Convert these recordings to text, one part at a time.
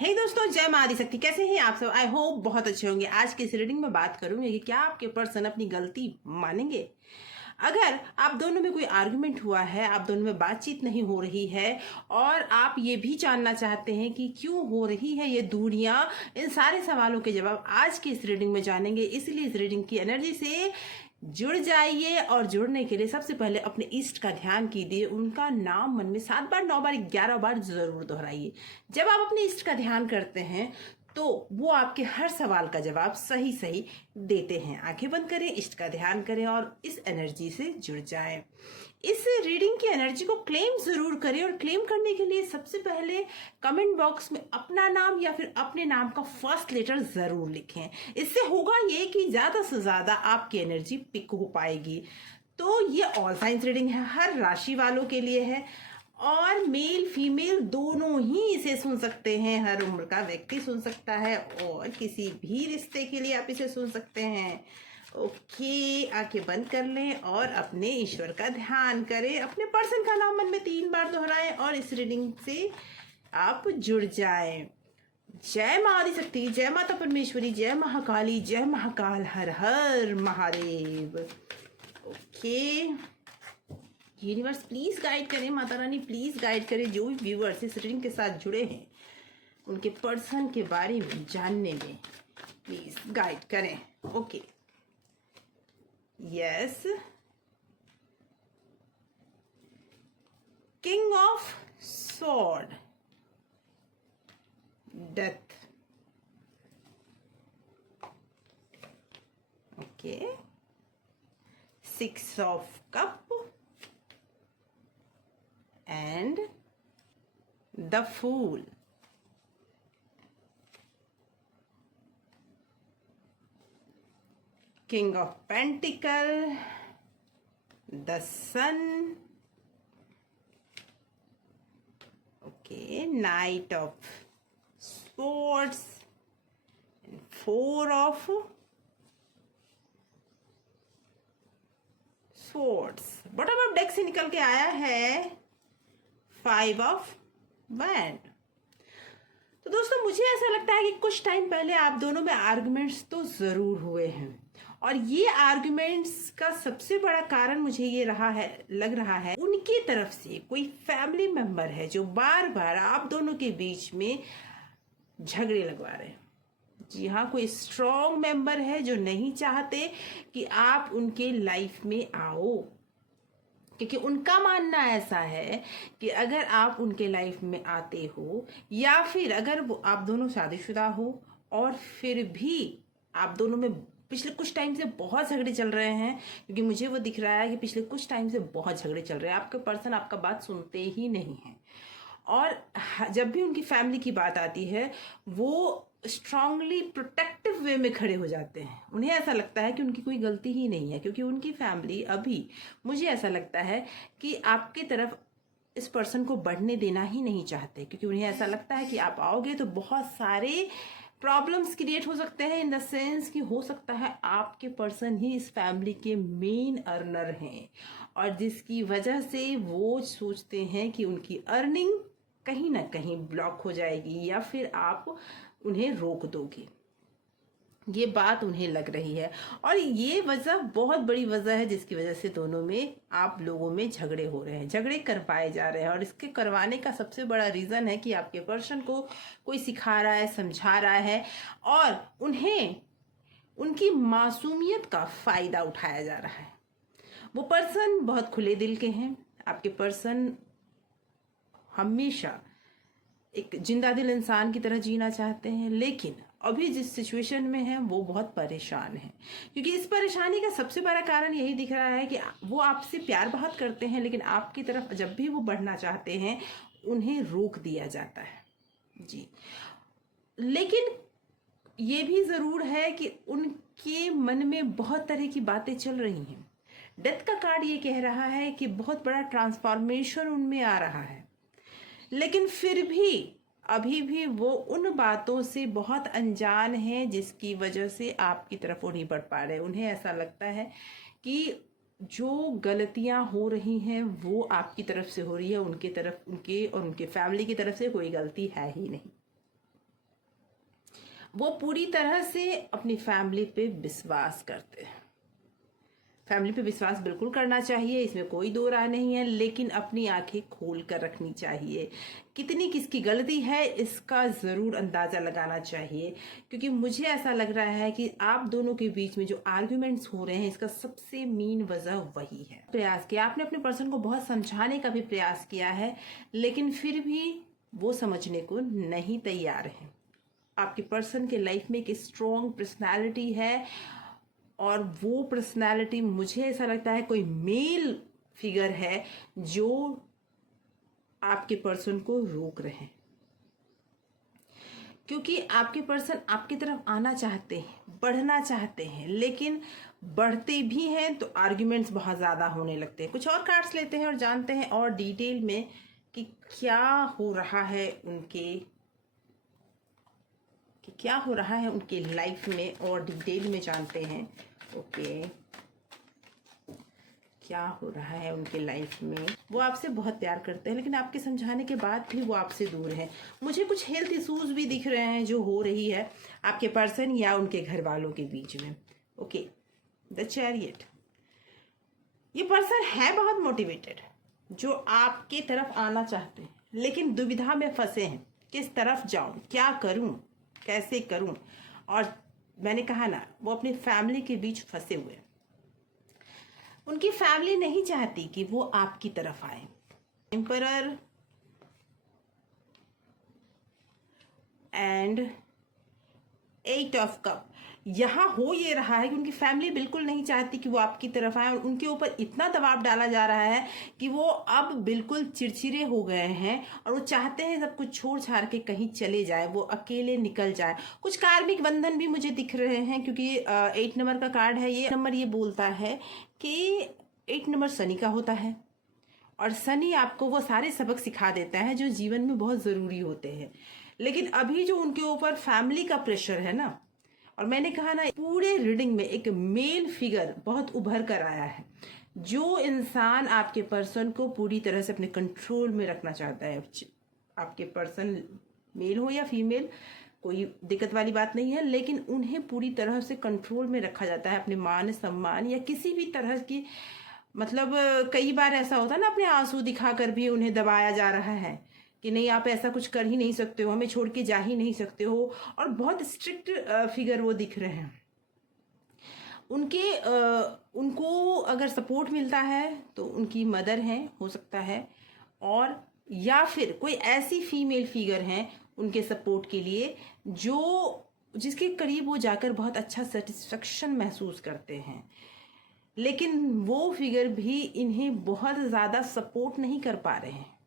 हे दोस्तों, जय मां आदिशक्ति। कैसे हैं आप सब? आई होप बहुत अच्छे होंगे। आज की इस रीडिंग में बात करूंगी कि क्या आपके पर्सन अपनी गलती मानेंगे। अगर आप दोनों में कोई आर्गुमेंट हुआ है, आप दोनों में बातचीत नहीं हो रही है और आप ये भी जानना चाहते हैं कि क्यों हो रही है ये दूरियां, इन सारे सवालों के जवाब आज की इस रीडिंग में जानेंगे। इसलिए इस रीडिंग की एनर्जी से जुड़ जाइए और जुड़ने के लिए सबसे पहले अपने इष्ट का ध्यान कीजिए। उनका नाम मन में 7 बार, 9 बार, 11 बार जरूर दोहराइए। जब आप अपने इष्ट का ध्यान करते हैं तो वो आपके हर सवाल का जवाब सही सही देते हैं। आंखें बंद करें, इष्ट का ध्यान करें और इस एनर्जी से जुड़ जाएं। इस रीडिंग की एनर्जी को क्लेम जरूर करें और क्लेम करने के लिए सबसे पहले कमेंट बॉक्स में अपना नाम या फिर अपने नाम का फर्स्ट लेटर जरूर लिखें। इससे होगा ये कि ज्यादा से ज्यादा आपकी एनर्जी पिक हो पाएगी। तो ये ऑल साइंस रीडिंग है, हर राशि वालों के लिए है और मेल फीमेल दोनों ही इसे सुन सकते हैं। हर उम्र का व्यक्ति सुन सकता है और किसी भी रिश्ते के लिए आप इसे सुन सकते हैं। ओके, आंखें बंद कर लें और अपने ईश्वर का ध्यान करें। अपने पर्सन का नाम मन में 3 बार दोहराएं और इस रीडिंग से आप जुड़ जाएं। जय मां आदिशक्ति, जय माता परमेश्वरी, जय महाकाली, जय महाकाल, हर हर Mahadev. Okay, universe please guide करें, माता रानी प्लीज गाइड करें जो भी व्यूअर्स इस रीडिंग के साथ जुड़े हैं उनके पर्सन के बारे में जानने में प्लीज गाइड करें। Okay, yes, king of sword, death, okay, 6 of cup and the Fool. King of Pentacle, the Sun, okay, Knight of Swords, and 4 of Swords. Bottom of deck से निकल के आया है 5 ऑफ वैंड। तो दोस्तों, मुझे ऐसा लगता है कि कुछ टाइम पहले आप दोनों में आर्गुमेंट्स तो जरूर हुए हैं और ये आर्गुमेंट्स का सबसे बड़ा कारण मुझे ये लग रहा है उनकी तरफ से कोई फैमिली मेंबर है जो बार बार आप दोनों के बीच में झगड़े लगवा रहे हैं। जी हाँ, कोई स्ट्रॉन्ग मेंबर है जो नहीं चाहते कि आप उनके लाइफ में आओ, क्योंकि उनका मानना ऐसा है कि अगर आप उनके लाइफ में आते हो या फिर अगर वो आप दोनों शादीशुदा हो और फिर भी आप दोनों में पिछले कुछ टाइम से बहुत झगड़े चल रहे हैं, क्योंकि मुझे वो दिख रहा है कि पिछले कुछ टाइम से बहुत झगड़े चल रहे हैं। आपके पर्सन आपका बात सुनते ही नहीं है और जब भी उनकी फैमिली की बात आती है वो स्ट्रांगली प्रोटेक्टिव वे में खड़े हो जाते हैं। उन्हें ऐसा लगता है कि उनकी कोई गलती ही नहीं है, क्योंकि उनकी फैमिली अभी, मुझे ऐसा लगता है कि आपकी तरफ इस पर्सन को बढ़ने देना ही नहीं चाहते, क्योंकि उन्हें ऐसा लगता है कि आप आओगे तो बहुत सारे प्रॉब्लम्स क्रिएट हो सकते हैं। इन द सेंस कि हो सकता है आपके पर्सन ही इस फैमिली के मेन अर्नर हैं और जिसकी वजह से वो सोचते हैं कि उनकी अर्निंग कहीं ना कहीं ब्लॉक हो जाएगी या फिर आप उन्हें रोक दोगे। ये बात उन्हें लग रही है और ये वजह बहुत बड़ी वजह है जिसकी वजह से दोनों में, आप लोगों में झगड़े हो रहे हैं, झगड़े करवाए जा रहे हैं। और इसके करवाने का सबसे बड़ा रीजन है कि आपके पर्सन को कोई सिखा रहा है, समझा रहा है और उन्हें उनकी मासूमियत का फायदा उठाया जा रहा है। वो पर्सन बहुत खुले दिल के हैं। आपके पर्सन हमेशा एक जिंदा दिल इंसान की तरह जीना चाहते हैं, लेकिन अभी जिस सिचुएशन में है वो बहुत परेशान है, क्योंकि इस परेशानी का सबसे बड़ा कारण यही दिख रहा है कि वो आपसे प्यार बहुत करते हैं, लेकिन आपकी तरफ जब भी वो बढ़ना चाहते हैं उन्हें रोक दिया जाता है। जी, लेकिन ये भी जरूर है कि उनके मन में बहुत तरह की बातें चल रही हैं। डेथ का कार्ड ये कह रहा है कि बहुत बड़ा ट्रांसफॉर्मेशन उनमें आ रहा है, लेकिन फिर भी अभी भी वो उन बातों से बहुत अनजान है जिसकी वजह से आपकी तरफ वो नहीं बढ़ पा रहे। उन्हें ऐसा लगता है कि जो गलतियां हो रही हैं वो आपकी तरफ से हो रही है, उनके और उनके फैमिली की तरफ से कोई गलती है ही नहीं। वो पूरी तरह से अपनी फैमिली पे विश्वास करते हैं। फैमिली पे विश्वास बिल्कुल करना चाहिए, इसमें कोई दो राय नहीं है, लेकिन अपनी आंखें खोल कर रखनी चाहिए। कितनी किसकी गलती है इसका ज़रूर अंदाज़ा लगाना चाहिए, क्योंकि मुझे ऐसा लग रहा है कि आप दोनों के बीच में जो आर्ग्यूमेंट्स हो रहे हैं इसका सबसे मेन वजह वही है। प्रयास किया आपने, अपने पर्सन को बहुत समझाने का भी प्रयास किया है, लेकिन फिर भी वो समझने को नहीं तैयार है। आपके पर्सन के लाइफ में एक स्ट्रॉन्ग पर्सनैलिटी है, और वो पर्सनालिटी मुझे ऐसा लगता है कोई मेल फिगर है जो आपके पर्सन को रोक रहे हैं, क्योंकि आपके पर्सन आपकी तरफ आना चाहते हैं, बढ़ना चाहते हैं, लेकिन बढ़ते भी हैं तो आर्ग्यूमेंट्स बहुत ज़्यादा होने लगते हैं। कुछ और कार्ड्स लेते हैं और जानते हैं और डिटेल में कि क्या हो रहा है उनके लाइफ में, और डिटेल में जानते हैं। ओके, क्या हो रहा है उनके लाइफ में। वो आपसे बहुत प्यार करते हैं, लेकिन आपके समझाने के बाद भी वो आपसे दूर है। मुझे कुछ हेल्थ इश्यूज भी दिख रहे हैं जो हो रही है आपके पर्सन या उनके घर वालों के बीच में। ओके, द चैरियट, ये पर्सन है बहुत मोटिवेटेड, जो आपके तरफ आना चाहते हैं, लेकिन दुविधा में फंसे हैं, किस तरफ जाऊं, क्या करूं, कैसे करूं। और मैंने कहा ना, वो अपनी फैमिली के बीच फंसे हुए। उनकी फैमिली नहीं चाहती कि वो आपकी तरफ आए। एम्परर एंड 8 ऑफ कप, यहाँ हो ये रहा है कि उनकी फैमिली बिल्कुल नहीं चाहती कि वो आपकी तरफ आए, और उनके ऊपर इतना दबाव डाला जा रहा है कि वो अब बिल्कुल चिड़चिड़े हो गए हैं, और वो चाहते हैं सब कुछ छोड़ छाड़ के कहीं चले जाए, वो अकेले निकल जाए। कुछ कार्मिक बंधन भी मुझे दिख रहे हैं, क्योंकि 8 नंबर का कार्ड है। ये नंबर ये बोलता है कि 8 नंबर शनि का होता है, और शनि आपको वो सारे सबक सिखा देता है जो जीवन में बहुत ज़रूरी होते हैं। लेकिन अभी जो उनके ऊपर फैमिली का प्रेशर है ना, और मैंने कहा ना, पूरे रीडिंग में एक मेल फिगर बहुत उभर कर आया है, जो इंसान आपके पर्सन को पूरी तरह से अपने कंट्रोल में रखना चाहता है। आपके पर्सन मेल हो या फीमेल, कोई दिक्कत वाली बात नहीं है, लेकिन उन्हें पूरी तरह से कंट्रोल में रखा जाता है, अपने मान सम्मान या किसी भी तरह की, मतलब कई बार ऐसा होता है ना, अपने आंसू दिखाकर भी उन्हें दबाया जा रहा है कि नहीं, आप ऐसा कुछ कर ही नहीं सकते हो, हमें छोड़ के जा ही नहीं सकते हो। और बहुत स्ट्रिक्ट फिगर वो दिख रहे हैं। उनको अगर सपोर्ट मिलता है तो उनकी मदर हैं, हो सकता है, और या फिर कोई ऐसी फीमेल फिगर हैं उनके सपोर्ट के लिए जिसके करीब वो जाकर बहुत अच्छा सेटिस्फेक्शन महसूस करते हैं। लेकिन वो फिगर भी इन्हें बहुत ज़्यादा सपोर्ट नहीं कर पा रहे हैं।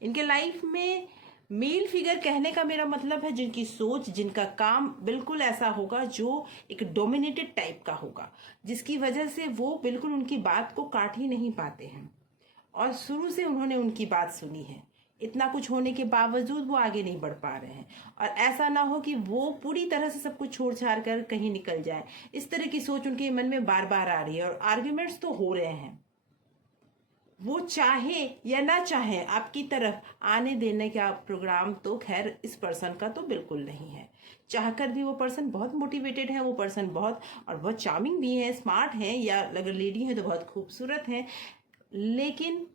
इनके लाइफ में मेल फिगर कहने का मेरा मतलब है जिनकी सोच, जिनका काम बिल्कुल ऐसा होगा जो एक डोमिनेटेड टाइप का होगा, जिसकी वजह से वो बिल्कुल उनकी बात को काट ही नहीं पाते हैं, और शुरू से उन्होंने उनकी बात सुनी है। इतना कुछ होने के बावजूद वो आगे नहीं बढ़ पा रहे हैं, और ऐसा ना हो कि वो पूरी तरह से सब कुछ छोड़ छाड़ कर कहीं निकल जाए। इस तरह की सोच उनके मन में बार बार आ रही है, और आर्ग्यूमेंट्स तो हो रहे हैं। वो चाहे या ना चाहे आपकी तरफ आने देने का प्रोग्राम तो खैर इस पर्सन का तो बिल्कुल नहीं है। चाहकर भी वो पर्सन बहुत मोटिवेटेड है, वो पर्सन बहुत चार्मिंग भी है, स्मार्ट है, या अगर लेडी है तो बहुत खूबसूरत है, लेकिन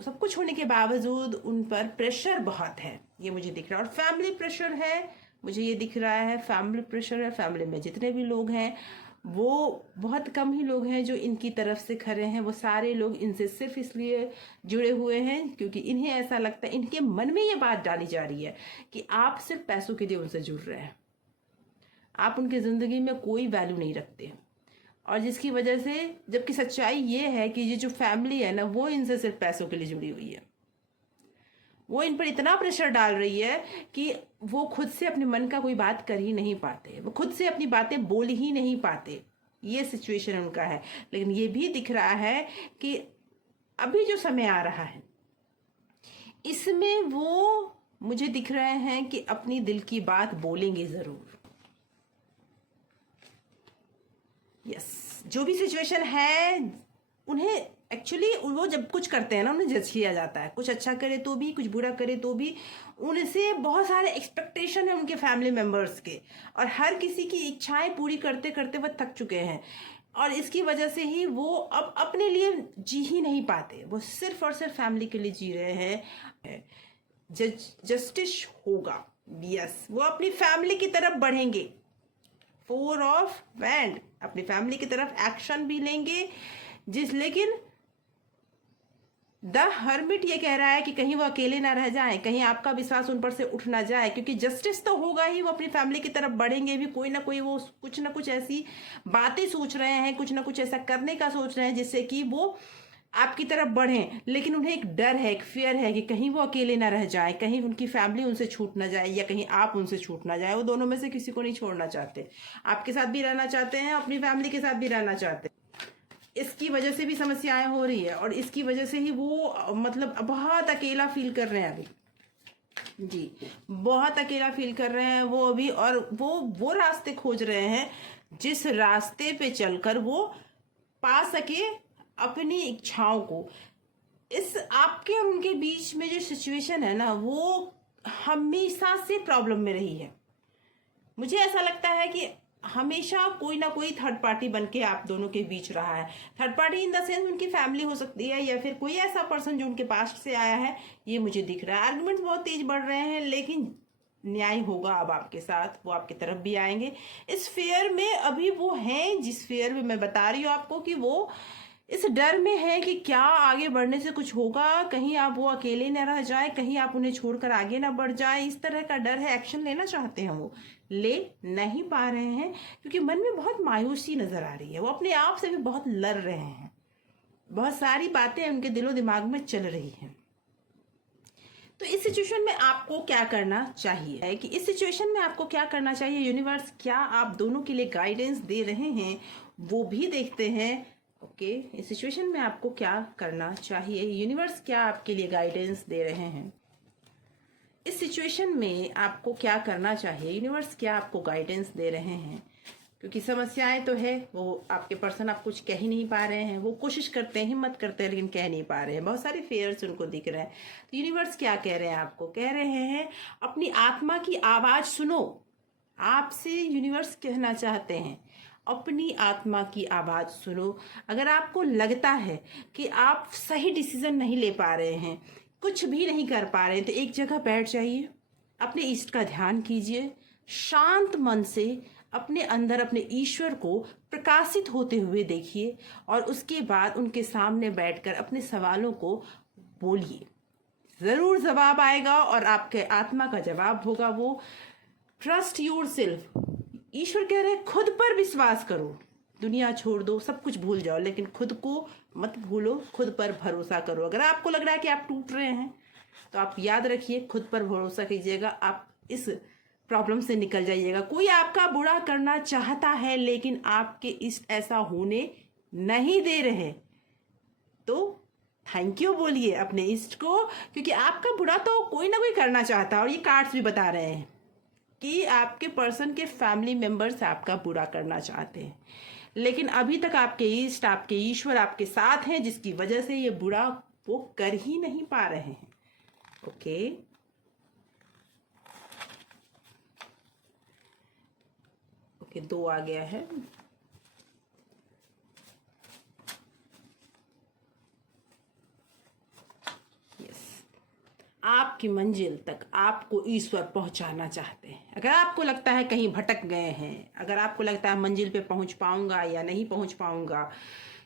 सब कुछ होने के बावजूद उन पर प्रेशर बहुत है, ये मुझे दिख रहा है। और फैमिली प्रेशर है, मुझे ये दिख रहा है, फैमिली प्रेशर है। फैमिली में जितने भी लोग हैं वो बहुत कम ही लोग हैं जो इनकी तरफ से खड़े हैं। वो सारे लोग इनसे सिर्फ इसलिए जुड़े हुए हैं क्योंकि इन्हें ऐसा लगता है, इनके मन में ये बात डाली जा रही है कि आप सिर्फ पैसों के लिए उनसे जुड़ रहे हैं, आप उनकी ज़िंदगी में कोई वैल्यू नहीं रखते। और जिसकी वजह से, जबकि सच्चाई ये है कि ये जो फैमिली है ना, वो इनसे सिर्फ पैसों के लिए जुड़ी हुई है। वो इन पर इतना प्रेशर डाल रही है कि वो खुद से अपने मन का कोई बात कर ही नहीं पाते, वो खुद से अपनी बातें बोल ही नहीं पाते। ये सिचुएशन उनका है। लेकिन ये भी दिख रहा है कि अभी जो समय आ रहा है इसमें वो, मुझे दिख रहे हैं कि अपनी दिल की बात बोलेंगे जरूर। यस, जो भी सिचुएशन है उन्हें एक्चुअली वो जब कुछ करते हैं ना उन्हें जज किया जाता है, कुछ अच्छा करे तो भी, कुछ बुरा करे तो भी। उनसे बहुत सारे एक्सपेक्टेशन है उनके फैमिली मेंबर्स के, और हर किसी की इच्छाएं पूरी करते करते वह थक चुके हैं, और इसकी वजह से ही वो अब अपने लिए जी ही नहीं पाते, वो सिर्फ और सिर्फ फैमिली के लिए जी रहे हैं। जस्टिस होगा, यस, वो अपनी फैमिली की तरफ बढ़ेंगे। 4 ऑफ वैंड, अपनी फैमिली की तरफ एक्शन भी लेंगे, लेकिन द हर्मिट ये कह रहा है कि कहीं वो अकेले ना रह जाएं, कहीं आपका विश्वास उन पर से उठ ना जाए, क्योंकि जस्टिस तो होगा ही, वो अपनी फैमिली की तरफ बढ़ेंगे भी, कोई ना कोई वो कुछ ना कुछ ऐसी बातें सोच रहे हैं, कुछ ना कुछ ऐसा करने का सोच रहे हैं जिससे कि वो आपकी तरफ बढ़ें, लेकिन उन्हें एक डर है, एक फियर है कि कहीं वो अकेले ना रह जाए, कहीं उनकी फैमिली उनसे छूट ना जाए, या कहीं आप उनसे छूट ना जाए। वो दोनों में से किसी को नहीं छोड़ना चाहते, आपके साथ भी रहना चाहते हैं, अपनी फैमिली के साथ भी रहना चाहते हैं। इसकी वजह से भी समस्याएं हो रही है, और इसकी वजह से ही वो मतलब बहुत अकेला फील कर रहे हैं अभी जी, बहुत अकेला फील कर रहे हैं वो अभी, और वो रास्ते खोज रहे हैं जिस रास्ते पे चलकर वो पा सके अपनी इच्छाओं को। इस आपके और उनके बीच में जो सिचुएशन है ना, वो हमेशा से प्रॉब्लम में रही है। मुझे ऐसा लगता है कि हमेशा कोई ना कोई थर्ड पार्टी बन के आप दोनों के बीच रहा है। Third party in the sense उनकी फैमिली हो सकती है, या फिर कोई ऐसा पर्सन जो उनके पास से आया है, ये मुझे दिख रहा है। आर्गुमेंट्स बहुत तेज बढ़ रहे हैं, लेकिन न्याय होगा अब आपके साथ, वो आपकी तरफ भी आएंगे। इस फेयर में अभी वो हैं, जिस फेयर में मैं बता रही हूँ आपको कि वो इस डर में है कि क्या आगे बढ़ने से कुछ होगा, कहीं आप वो अकेले न रह जाए, कहीं आप उन्हें छोड़कर आगे ना बढ़ जाए, इस तरह का डर है। एक्शन लेना चाहते हैं, वो ले नहीं पा रहे हैं क्योंकि मन में बहुत मायूसी नजर आ रही है, वो अपने आप से भी बहुत लड़ रहे हैं, बहुत सारी बातें उनके दिलो दिमाग में चल रही हैं। तो इस सिचुएशन में आपको क्या करना चाहिए है कि इस सिचुएशन में आपको क्या करना चाहिए, यूनिवर्स क्या आप दोनों के लिए गाइडेंस दे रहे हैं वो भी देखते हैं। ओके, इस सिचुएशन में आपको क्या करना चाहिए, यूनिवर्स क्या आपके लिए गाइडेंस दे रहे हैं। इस सिचुएशन में आपको क्या करना चाहिए, यूनिवर्स क्या आपको गाइडेंस दे रहे हैं। क्योंकि समस्याएं तो है, वो आपके पर्सन आप कुछ कह ही नहीं पा रहे हैं, वो कोशिश करते हैं, हिम्मत करते हैं, लेकिन कह नहीं पा रहे हैं, बहुत सारे फेयर्स उनको दिख रहे हैं। तो यूनिवर्स क्या कह रहे हैं आपको, कह रहे हैं अपनी आत्मा की आवाज सुनो। आपसे यूनिवर्स कहना चाहते हैं अपनी आत्मा की आवाज सुनो। अगर आपको लगता है कि आप सही डिसीजन नहीं ले पा रहे हैं, कुछ भी नहीं कर पा रहे हैं, तो एक जगह बैठ जाइए, अपने इष्ट का ध्यान कीजिए, शांत मन से अपने अंदर अपने ईश्वर को प्रकाशित होते हुए देखिए, और उसके बाद उनके सामने बैठकर अपने सवालों को बोलिए। जरूर जवाब आएगा, और आपके आत्मा का जवाब होगा वो ट्रस्ट योर सेल्फ। ईश्वर कह रहे हैं खुद पर विश्वास करो, दुनिया छोड़ दो, सब कुछ भूल जाओ, लेकिन खुद को मत भूलो, खुद पर भरोसा करो। अगर आपको लग रहा है कि आप टूट रहे हैं, तो आप याद रखिए, खुद पर भरोसा कीजिएगा, आप इस प्रॉब्लम से निकल जाइएगा। कोई आपका बुरा करना चाहता है, लेकिन आपके इष्ट ऐसा होने नहीं दे रहे, तो थैंक यू बोलिए अपने इष्ट को, क्योंकि आपका बुरा तो कोई ना कोई करना चाहता है। और ये कार्ड्स भी बता रहे हैं कि आपके पर्सन के फैमिली मेंबर्स आपका बुरा करना चाहते हैं, लेकिन अभी तक आपके इष्ट, आपके ईश्वर आपके साथ हैं, जिसकी वजह से ये बुरा वो कर ही नहीं पा रहे हैं। ओके, ओके, 2 आ गया है। आपकी मंजिल तक आपको ईश्वर पहुंचाना चाहते हैं। अगर आपको लगता है कहीं भटक गए हैं, अगर आपको लगता है मंजिल पे पहुंच पाऊंगा या नहीं पहुंच पाऊंगा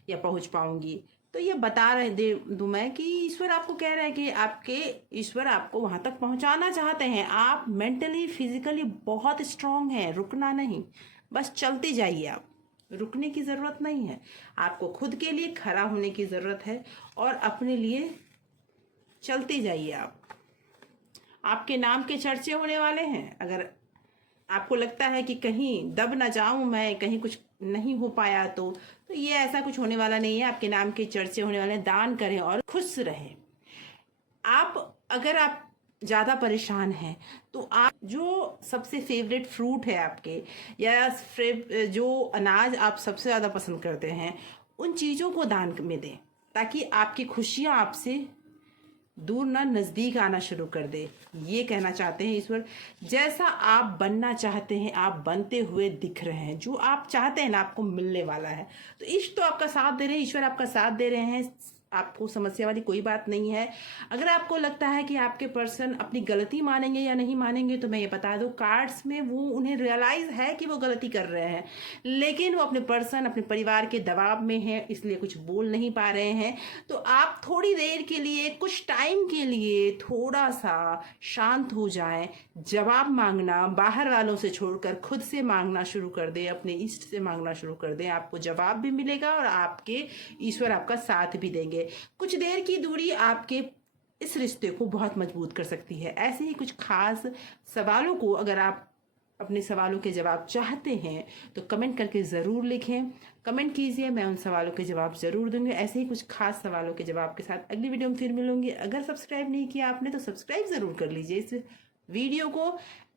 या पहुंच पाऊंगी, तो ये बता रहे दे दूं मैं कि ईश्वर आपको कह रहे हैं कि आपके ईश्वर आपको वहां तक पहुंचाना चाहते हैं। आप मेंटली फिजिकली बहुत स्ट्रांग हैं, रुकना नहीं, बस चलते जाइए। आप रुकने की जरूरत नहीं है, आपको खुद के लिए खड़ा होने की जरूरत है, और अपने लिए चलते जाइए। आपके नाम के चर्चे होने वाले हैं। अगर आपको लगता है कि कहीं दब ना जाऊं मैं, कहीं कुछ नहीं हो पाया, तो ये ऐसा कुछ होने वाला नहीं है। आपके नाम के चर्चे होने वाले हैं। दान करें और खुश रहें। अगर आप ज्यादा परेशान हैं, तो आप जो सबसे फेवरेट फ्रूट है आपके, या जो अनाज आप सबसे ज्यादा पसंद करते हैं, उन चीजों को दान में दें। ताकि आपकी खुशियां आपसे दूर ना नजदीक आना शुरू कर दे। ये कहना चाहते हैं ईश्वर। जैसा आप बनना चाहते हैं आप बनते हुए दिख रहे हैं। जो आप चाहते हैं ना आपको मिलने वाला है। तो इष्ट तो आपका साथ दे रहे हैं, ईश्वर आपका साथ दे रहे हैं। आपको समस्या वाली कोई बात नहीं है। अगर आपको लगता है कि आपके पर्सन अपनी गलती मानेंगे या नहीं मानेंगे, तो मैं ये बता दूं कार्ड्स में वो उन्हें रियलाइज है कि वो गलती कर रहे हैं, लेकिन वो अपने पर्सन अपने परिवार के दबाव में है, इसलिए कुछ बोल नहीं पा रहे हैं। तो आप थोड़ी देर के लिए, कुछ टाइम के लिए थोड़ा सा शांत हो जाएं। जवाब मांगना बाहर वालों से छोड़कर खुद से मांगना शुरू कर दें, अपने इष्ट से मांगना शुरू कर दें। आपको जवाब भी मिलेगा और आपके ईश्वर आपका साथ भी देंगे। कुछ देर की दूरी आपके इस रिश्ते को बहुत मजबूत कर सकती है। ऐसे ही कुछ खास सवालों को अगर आप अपने सवालों के जवाब चाहते हैं तो कमेंट करके ज़रूर लिखें। कमेंट कीजिए, मैं उन सवालों के जवाब ज़रूर दूंगी। ऐसे ही कुछ खास सवालों के जवाब के साथ अगली वीडियो में फिर मिलूंगी। अगर सब्सक्राइब नहीं किया आपने तो सब्सक्राइब ज़रूर कर लीजिए इस वीडियो को।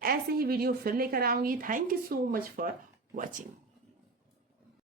ऐसे ही वीडियो फिर लेकर आऊंगी। Thank you so much for watching.